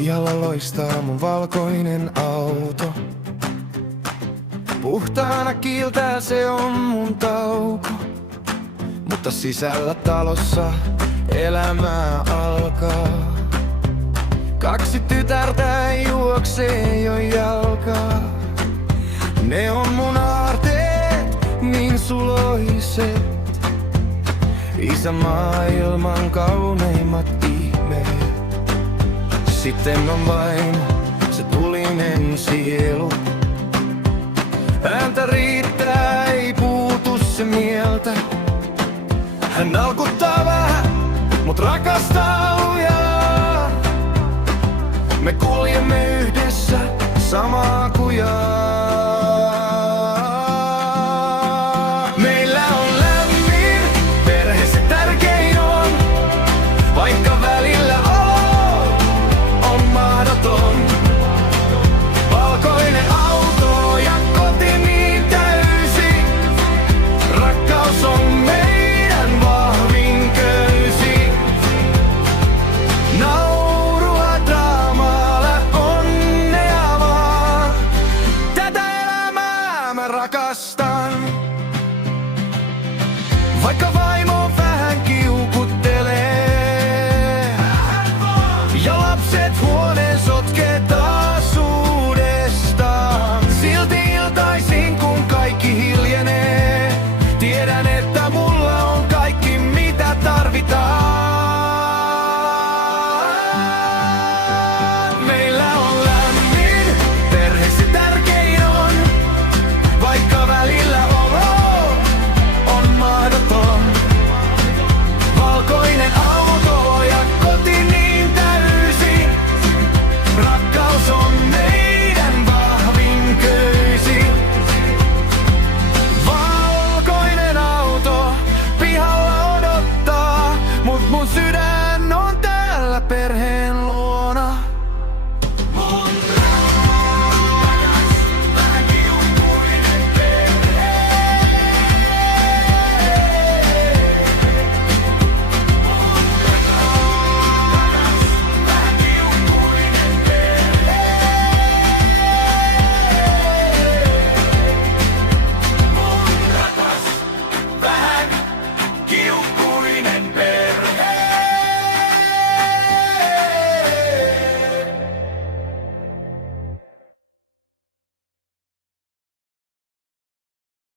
Pihalla loistaa mun valkoinen auto. Puhtaana kiiltää se on mun tauko. Mutta sisällä talossa elämää alkaa. 2 tytärtä juoksee jo jalkaa. Ne on mun aarteet, niin suloiset. Isä maailman kauneimmat ihmeet. Sitten on vain se tulinen sielu. Ääntä riittää, ei puutu se mieltä. Hän alkuttaa vähän, mut rakastaa lujaa. Me kuljemme yhdessä samaa kujaa.